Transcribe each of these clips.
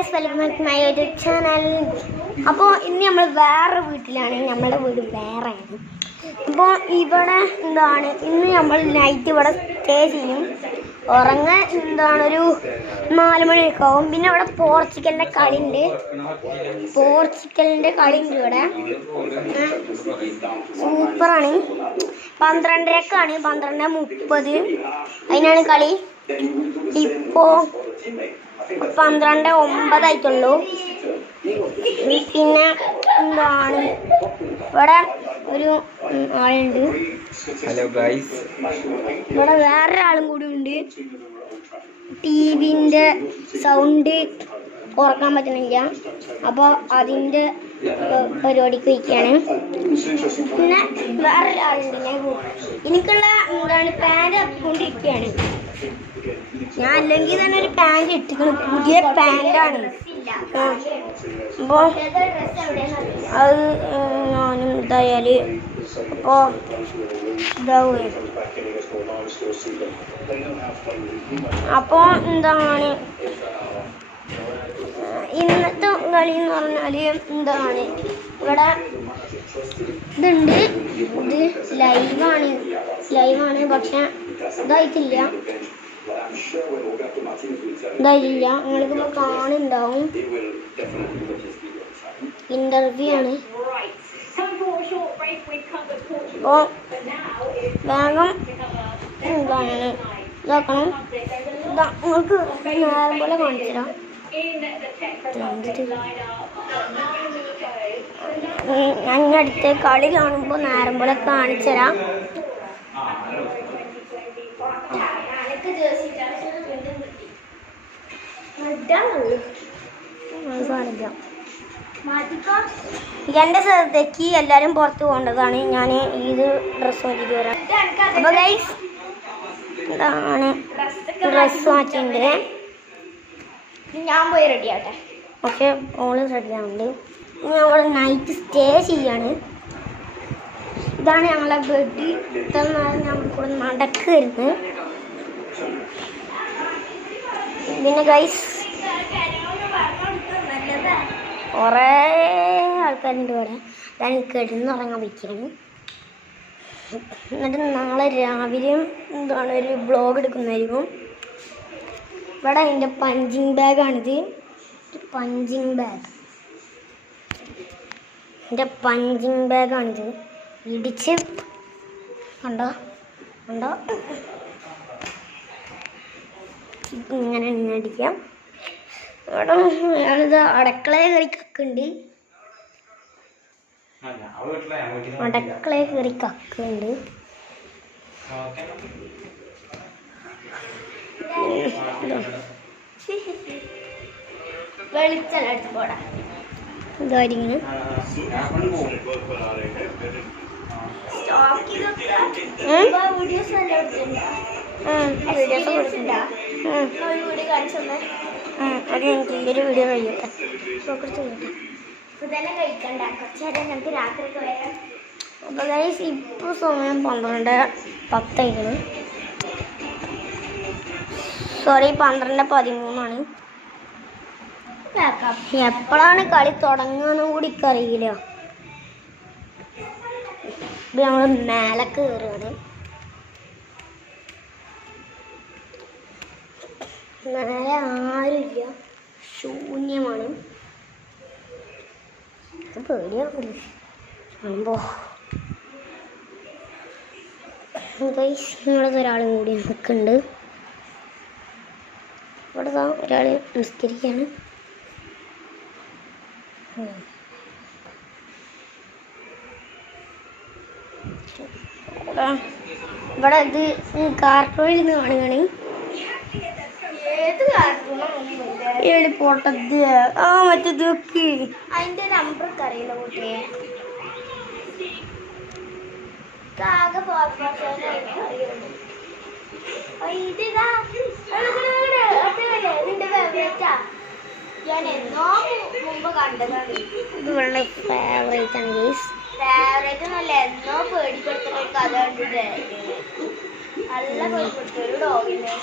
Guys, welcome back to my YouTube channel. അപ്പോൾ ഇന്ന് നമ്മൾ വേറെ വീട്ടിലാണ്. നമ്മുടെ വീട് വേറെയാണ്. അപ്പോൾ ഇവിടെ ഇന്ന് നമ്മൾ നൈറ്റ് ഇവിടെ സ്റ്റേ ചെയ്യും. ഉറങ്ങാൻ ഒരു 4 മണിയൊക്കെ ആവും. പിന്നെ ഇവിടെ പോർച്ചുഗലിൻ്റെ കളിയുണ്ട് ഇവിടെ. സൂപ്പറാണ്. 12:30 12:30 അതിനാണ് കളി. ഇപ്പോൾ 12:09 ആയിട്ടുള്ളൂ. പിന്നെ ഇവിടെ ഒരു ആളുണ്ട്. ഹലോ ഗൈസ്, ഇവിടെ വേറൊരാളും കൂടി ഉണ്ട്. ടിവിൻ്റെ സൗണ്ട് കുറക്കാൻ പറ്റണില്ല, അപ്പോൾ അതിൻ്റെ പരിപാടിക്ക് വയ്ക്കുകയാണ്. പിന്നെ വേറൊരാളുണ്ട്. എനിക്കുള്ള പാൻറ് ഇറക്കിക്കൊണ്ടിരിക്കുകയാണ്. ഞാൻ അല്ലെങ്കിൽ തന്നെ ഒരു പാൻറ് ഇട്ടിക്കണം. പുതിയ പാൻറ്റാണ്. അപ്പോൾ അത് ഞാനും ഇതായാൽ അപ്പോൾ ഇതാവുക. അപ്പോൾ ഇന്നത്തെ കളി എന്ന് പറഞ്ഞാൽ ഇവിടെ ഇതുണ്ട്. ഇത് ലൈവാണ് പക്ഷെ ഇതായിട്ടില്ല. നിങ്ങൾക്കിപ്പോൾ കാണുന്നുണ്ടാവും. ഇന്റർവ്യൂ ആണ്. അപ്പോൾ വേഗം ഇതാക്കണം. നിങ്ങൾക്ക് നേരം പോലെ കാണിച്ചു തരാം. ഞാൻ അടുത്ത് കളി കാണുമ്പോൾ നേരം പോലെ കാണിച്ചു തരാം. എൻ്റെ സ്ഥലത്തേക്ക് എല്ലാവരും പുറത്ത് പോകേണ്ടതാണ്. ഞാൻ ഇത് ഡ്രസ്സ് മാറ്റിയിട്ട് വരാം. അപ്പോൾ ഗൈസ് ഡ്രസ്സ് മാറ്റിയിട്ടുണ്ട്. ഞാൻ പോയി റെഡി ആവട്ടെ. ഓക്കെ, ഓള് റെഡി ആവുന്നുണ്ട്. ഞാൻ അവിടെ നൈറ്റ് സ്റ്റേ ചെയ്യാണ്. ഇതാണ് ഞങ്ങളെ ബെഡ്. ഇത്ര നേരം ഞങ്ങൾക്കൂടെ നടക്കരുത്. പിന്നെ ഗൈസ് കുറേ ആൾക്കാരുണ്ട് ഇവിടെ. ഞാൻ കിടന്നുറങ്ങാൻ വയ്ക്കുകയാണ്. എന്നിട്ട് നാളെ രാവിലെയും ഒരു വ്ളോഗ് എടുക്കുന്നതായിരിക്കും. ഇവിടെ എൻ്റെ പഞ്ചിങ് ബാഗാണിത്. എൻ്റെ പഞ്ചിങ് ബാഗാണിത്. ഇടിച്ച് കണ്ടോ ഇങ്ങനെ അടിക്കാം. ഇവിടെ ഞാനിത് അടുക്കളയിൽ കയറി കക്കുണ്ട്. വെളിച്ചെണ്ണ എടുത്ത് പോടാ. ഇതായിരിക്കും ഒരു വീഡിയോ കഴിയട്ടെ. അപ്പോൾ ഗൈസ് ഇപ്പോൾ സമയം 12:10. സോറി, 12:13. എപ്പോഴാണ് കളി തുടങ്ങാനും കൂടി അറിയില്ല. ഇത് ഞങ്ങൾ മേലെ കയറുകയാണ്. മേലെ ആരുമില്ല, ശൂന്യമാണ്. പേടിയാണല്ലോ കാണുമ്പോൾ. ഒരാളും കൂടി നിൽക്കുന്നുണ്ട്. ഇവിടെ ഒരാൾ നിസ്കരിക്കുകയാണ്. ഇവിടെ ഇത് കാർട്ടൂണിൽ നിന്ന് കാണുകയാണ്. പൊട്ടത് മറ്റേത് വെക്ക്. അതിന്റെ നമ്പർ അറിയില്ല കൂട്ടിയെ. ഞാൻ എന്നോ മുമ്പ് കണ്ടതാണ്. ഇത് വളരെ ഫേവറേറ്റ് ആണ് ഗൈസ്. ഫേവറേറ്റ് എന്നല്ല, എന്നോ പേടിപ്പെടുത്തുന്ന ഒരു കഥ കണ്ടിട്ട് നല്ല പേടിപ്പെടുത്തും. ഒരു ഡോഗിന്റെ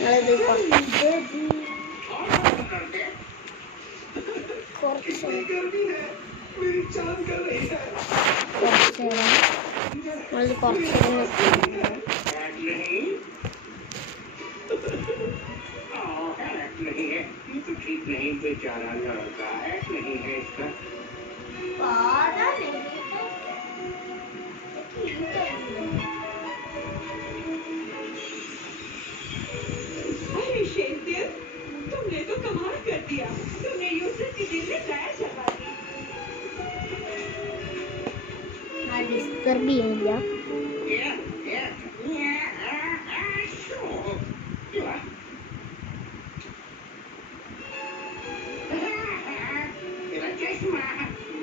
നിങ്ങളിത് കുറച്ച് നമ്മളിത് കുറച്ച് नहीं बेचारा लड़का है नहीं है इसका तुमने तो कमाल कर दिया तुमने यूसुफ के दिल में पैर जमा दी डिस्टर्ब भी है क्या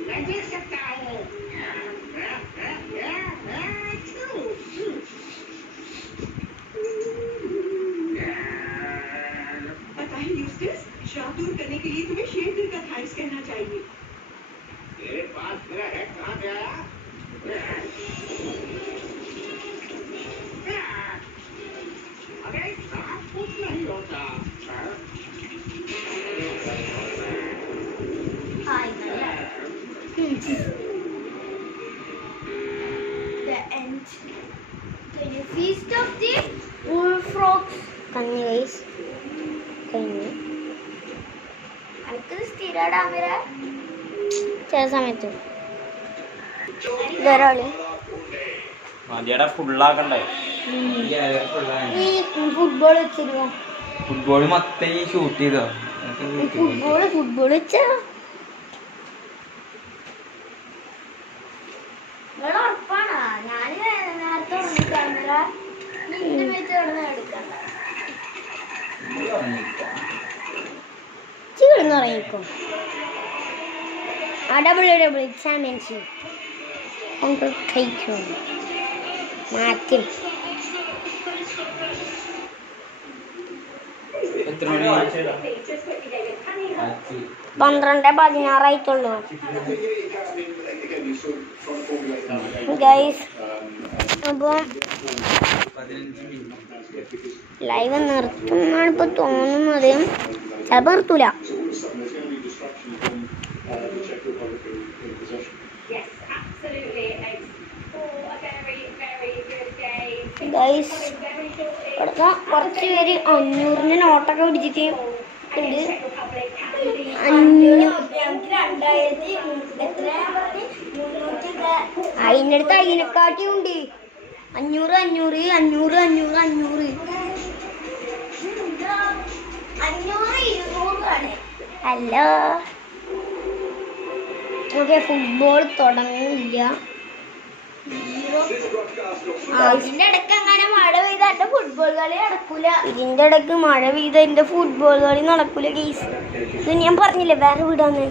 मैं देख सकता हूँ पता है यूस्टस श्राप दूर करने के लिए तुम्हें शेर दिल का थैंक्स कहना चाहिए मेरे पास मेरा है कहाँ गया अरे सांप कुछ नहीं होता The end. The feast of the bullfrogs. Kanni guys. Kanni. Uncle സ്ഥിരടാ മേര. ചില സമയത്ത്. ധാരാളം. മതിയടാ ഫുള്ളാക്കണ്ടേ ഈ ഫുട്ബോൾ വെച്ചിരുന്നോ? ഫുട്ബോൾ മൊത്തം ഈ ഷൂട്ട് ചെയ്തോ ഫുട്ബോൾ വെച്ചാ ഉറപ്പാണോ? ഞാൻ നേരത്തെ ക്യാമറ നിന്റെ വെച്ച് കിടന്ന് എടുക്കണ്ട കിടന്ന് ഉറങ്ങിക്കോ. ഡബിൾ ചാമ്പ്യൻഷിപ്പ് കഴിക്കും മാറ്റും. എത്ര മണി 12:16 ഗൈസ്. അപ്പോൾ ലൈവ് നിർത്തുന്നാണ് ഇപ്പോൾ തോന്നുന്നത്. ചിലപ്പോൾ നിർത്തൂല. ഗൈസ് ഇവിടെ കുറച്ച് പേര് 500 നോട്ടൊക്കെ പിടിച്ചിട്ട് ഉണ്ട്. 500 അതിൻ്റെ അടുത്ത് അതിനെക്കാട്ടിയും ഉണ്ട്. 500 500 500 500 500 ഹലോ. Okay, football തുടങ്ങില്ല. ഇതിന്റെ ഇടയ്ക്ക് അങ്ങനെ മഴ പെയ്ത എന്റെ ഫുട്ബോൾ കളി നടക്കൂല. ഇതിന്റെ ഇടയ്ക്ക് മഴ പെയ്ത എന്റെ ഫുട്ബോൾ കളി നടക്കൂല ഗെയ്സ്. ഇത് ഞാൻ പറഞ്ഞില്ലേ വേറെ വീടാന്ന്.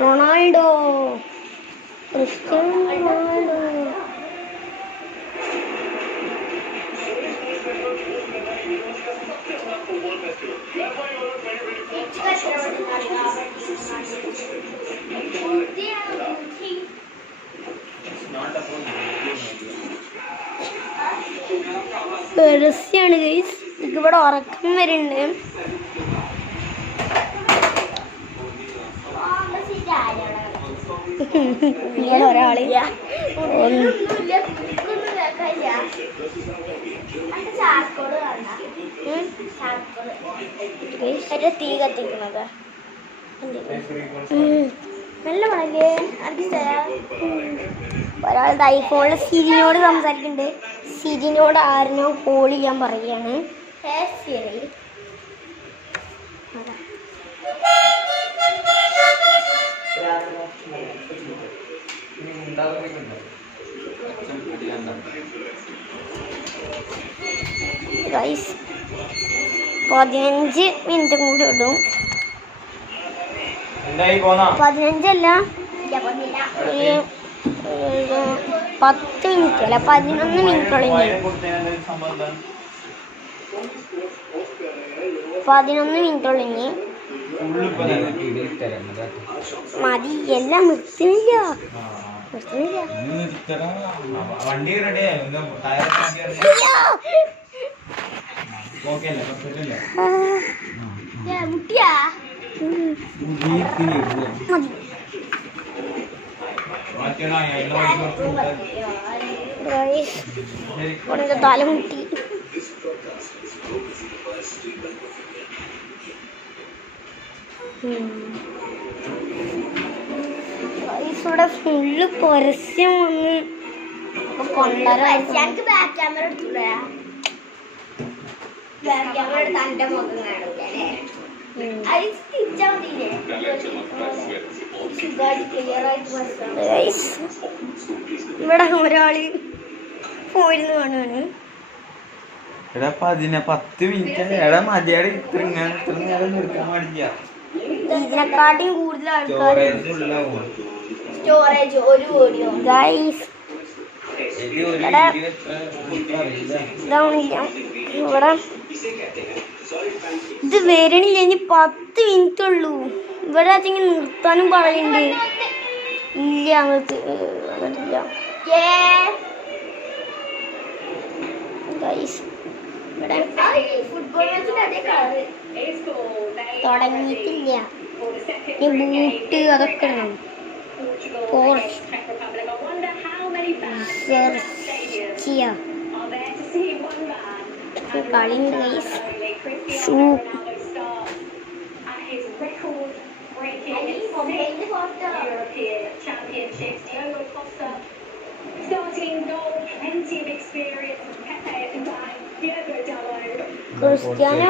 Ronaldo, Cristiano Ronaldo. രഹസ്യമാണ് ഗൈസ്. എനിക്ക് ഇവിടെ ഉറക്കം വരുന്നുണ്ട്. ഇങ്ങനെ ഒരാള് തീ കത്തിക്കുന്നത് നല്ല പണല്ലേ. ഒരാളുടെ ഐഫോണിൽ സിരിനോട് സംസാരിക്കുന്നുണ്ട്. സിരിനോട് ആരിനോ കോൾ ചെയ്യാൻ പറയുകയാണ്. ശരി ഗൈസ് 15 മിനിറ്റ് കൂടി ഇടും. 15 അല്ല 10 മിനിറ്റ് അല്ല 11 മിനിറ്റ് കഴിഞ്ഞു. 11 മിനിറ്റ് കഴിഞ്ഞ് മതി എല്ലാം നിർത്തുന്നില്ല. വണ്ടി റെഡിയാ മുട്ടിയാ മതി തലമുട്ടി. ഇവിടെ ഫുള്ള് പരസ്യം വന്ന് കൊണ്ടുവരാൻ ബാക്ക് ക്യാമറ എടുത്തില്ല. ബാക്ക് ക്യാമറ എടുത്ത് എന്റെ മുഖം കാണില്ലേ? ഇവിടെ ഒരാള് പോയിരുന്നു കാണുവാണ്. എടാ 10 മിനിറ്റ് എടാ മതിയാട് ഇത്ര നേരം നിർത്താൻ പാടില്ല. ഇതിനെക്കാട്ടിയും കൂടുതൽ ആൾക്കാർ സ്റ്റോറേജ് 1 കോടിയോ ഗൈസ് ഇതാവണില്ല. ഇവിടെ ഇത് വരണില്ല. ഇനി 10 മിനിറ്റ് ഉള്ളൂ. ഇവിടെ അച്ഛൻ നിർത്താനും പറയുന്നുണ്ട്. ഇല്ല വന്നിട്ടില്ല ഗൈസ്. ഇവിടെ ഫുട്ബോൾ തുടങ്ങിയിട്ടില്ല. ബൂട്ട് അതൊക്കെ കളിയുണ്ട് ഗൈസ്. ക്രിസ്ത്യാനോ